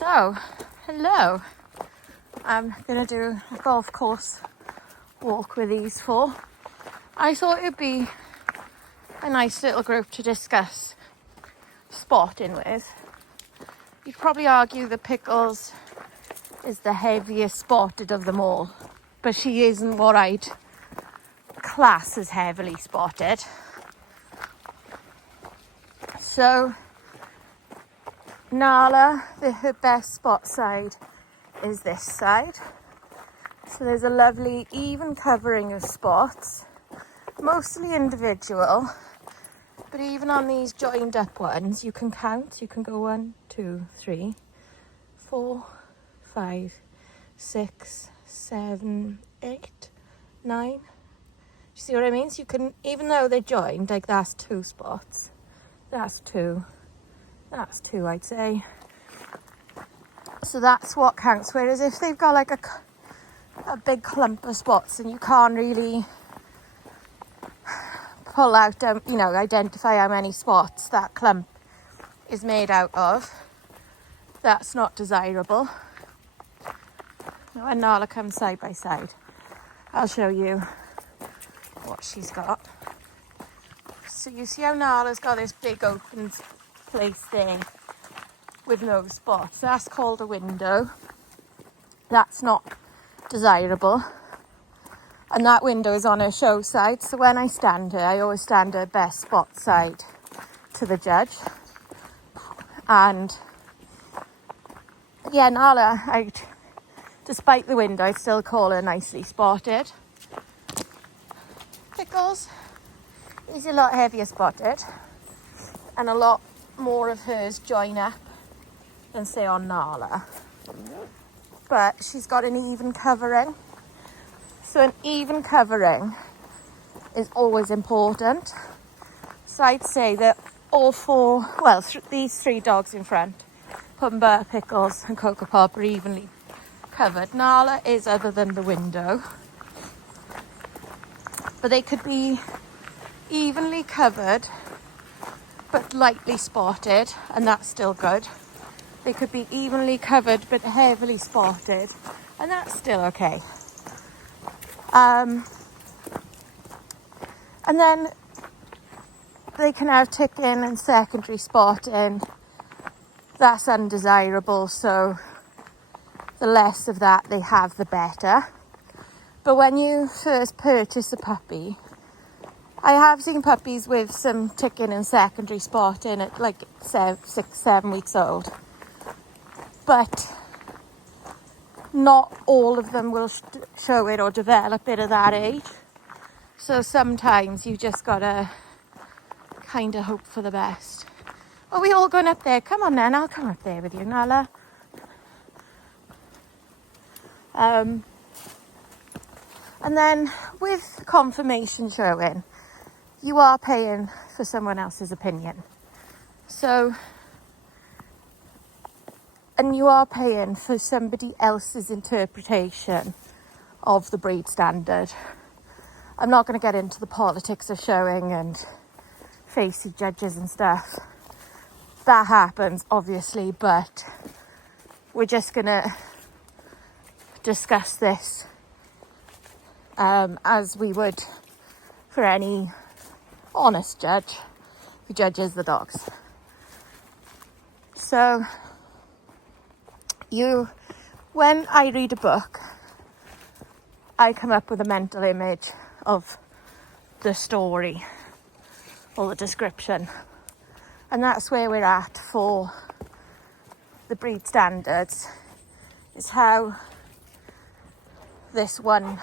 So, hello. I'm gonna do a golf course walk with these four. I thought it'd be a nice little group to discuss spotting with. You'd probably argue that Pickles is the heaviest spotted of them all, but she isn't what I'd class as heavily spotted. So Nala, her best spot side is this side. So there's a lovely even covering of spots, mostly individual, but even on these joined up ones, you can count. You can go 1, 2, 3, 4, 5, 6, 7, 8, 9. You see what I mean? So you can, even though they're joined, like that's 2 spots. That's 2. That's 2, I'd say. So that's what counts. Whereas if they've got like a big clump of spots and you can't really pull out, identify how many spots that clump is made out of, that's not desirable. Now when Nala comes side by side, I'll show you what she's got. So you see how Nala's got this big open place there with no spots. That's called a window. That's not desirable. And that window is on her show side. So when I stand her, I always stand her best spot side to the judge. And yeah, Nala, despite the window, I'd still call her nicely spotted. Pickles is a lot heavier spotted, and a lot more of hers join up than say on Nala. But she's got an even covering. So an even covering is always important. So I'd say that all four, these 3 dogs in front, Pumbaa, Pickles and Coco Pop, are evenly covered. Nala is, other than the window. But they could be evenly covered but lightly spotted, and that's still good. They could be evenly covered but heavily spotted, and that's still okay. And then they can have tick-in and secondary spotting. That's undesirable, so the less of that they have, the better. But when you first purchase a puppy, I have seen puppies with some tick-in and secondary spotting at like 6, 7 weeks old. But not all of them will show it or develop it at that age. So sometimes you just gotta kind of hope for the best. Are we all going up there? Come on then, I'll come up there with you, Nala. And then with confirmation showing, you are paying for someone else's opinion. So, and you are paying for somebody else's interpretation of the breed standard. I'm not going to get into the politics of showing and facey judges and stuff. That happens, obviously, but we're just going to discuss this as we would for any honest judge who judges the dogs. So when I read a book, I come up with a mental image of the story or the description, and that's where we're at for the breed standards, is how this one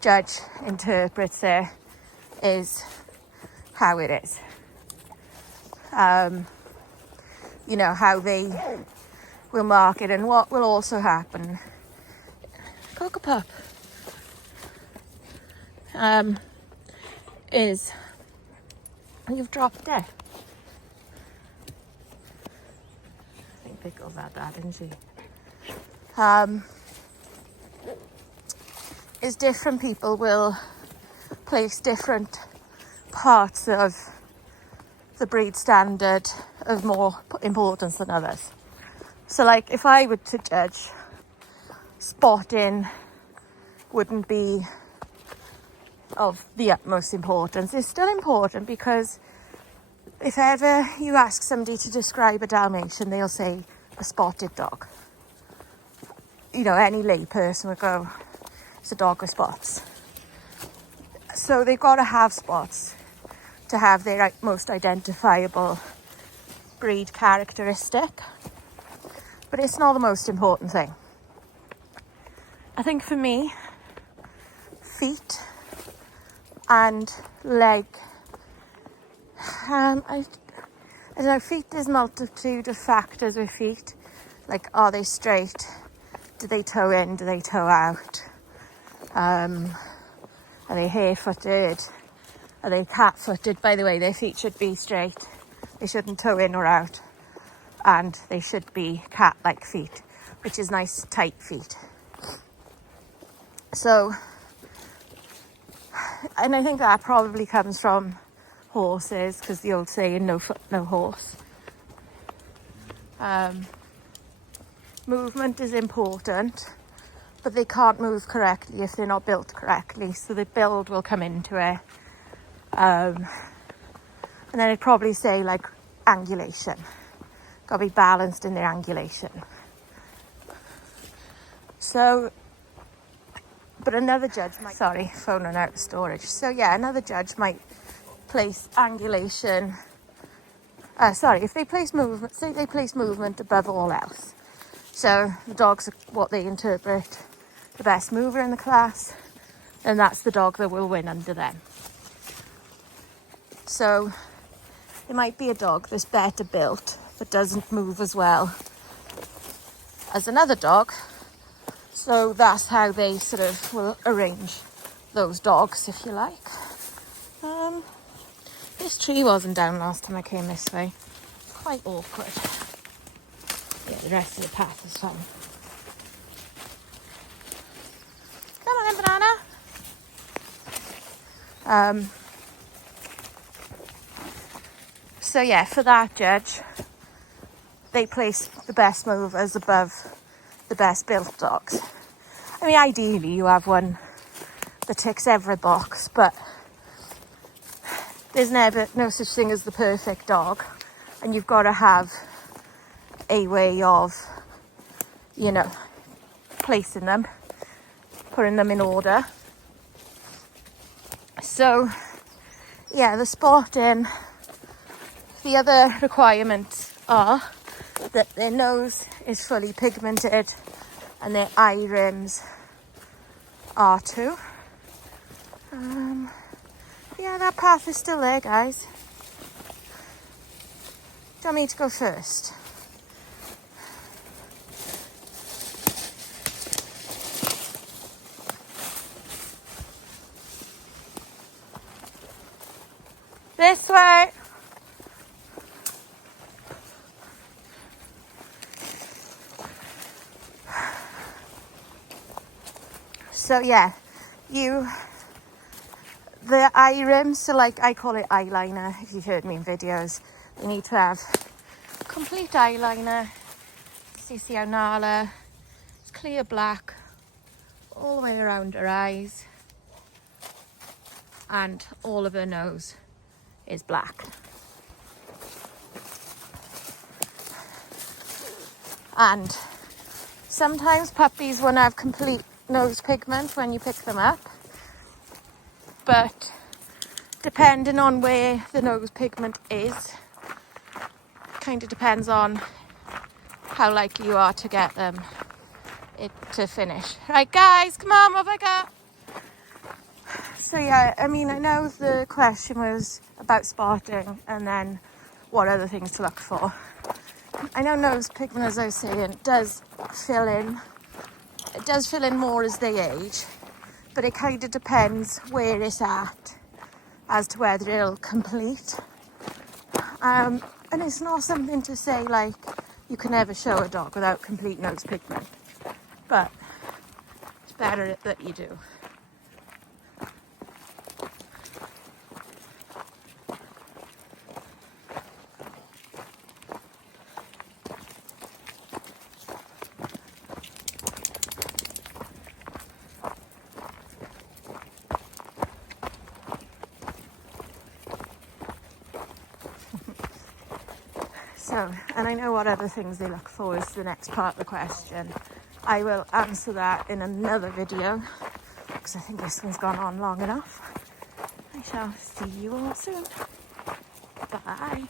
judge interprets it is how it is. How they will mark it, and what will also happen. Coco Pup. Is you've dropped it. I think Pickles had that, didn't she? Is different people will place different parts of the breed standard of more importance than others. So like if I were to judge, spotting wouldn't be of the utmost importance. It's still important because if ever you ask somebody to describe a Dalmatian, they'll say a spotted dog. You know, any lay person would go, it's a dog with spots. So they've got to have spots to have their most identifiable breed characteristic. But it's not the most important thing. I think for me, feet and leg. I don't know, feet, there's multitude of factors with feet. Like, are they straight? Do they toe in? Do they toe out? Are they hare-footed? Are they cat-footed? By the way, their feet should be straight. They shouldn't toe in or out. And they should be cat-like feet, which is nice, tight feet. So, and I think that probably comes from horses, because the old saying, no foot, no horse. Movement is important, but they can't move correctly if they're not built correctly. So the build will come into it. And then I'd probably say like angulation. Got to be balanced in their angulation. So, but another judge might, sorry, phone ran out of storage. So yeah, another judge might place angulation, if they place movement, say they place movement above all else. So the dog's what they interpret the best mover in the class, and that's the dog that will win under them. So it might be a dog that's better built, but doesn't move as well as another dog. So that's how they sort of will arrange those dogs, if you like. This tree wasn't down last time I came this way. Quite awkward. Yeah, the rest of the path is fine. Come on then, banana. So yeah, for that judge, they place the best movers above the best built dogs. I mean, ideally you have one that ticks every box, but there's no such thing as the perfect dog, and you've got to have a way of, you know, placing them, putting them in order. So yeah, the spotting, the other requirements are that their nose is fully pigmented and their eye rims are too. Yeah, that path is still there, guys. Do you want me to go first? This way. So yeah, the eye rims, so like I call it eyeliner if you've heard me in videos. You need to have complete eyeliner. See how Nala, it's clear black all the way around her eyes, and all of her nose is black. And sometimes puppies won't have complete nose pigment when you pick them up, but depending on where the nose pigment is, kind of depends on how likely you are to get them to finish. Right guys, come on, what have I got? So yeah, I mean, I know the question was about spotting and then what other things to look for. I know nose pigment, as I was saying, does fill in. It does fill in more as they age, but it kind of depends where it's at as to whether it'll complete. And it's not something to say like you can never show a dog without complete nose pigment, but it's better that you do. So, and I know what other things they look for is the next part of the question. I will answer that in another video because I think this one's gone on long enough. I shall see you all soon. Bye.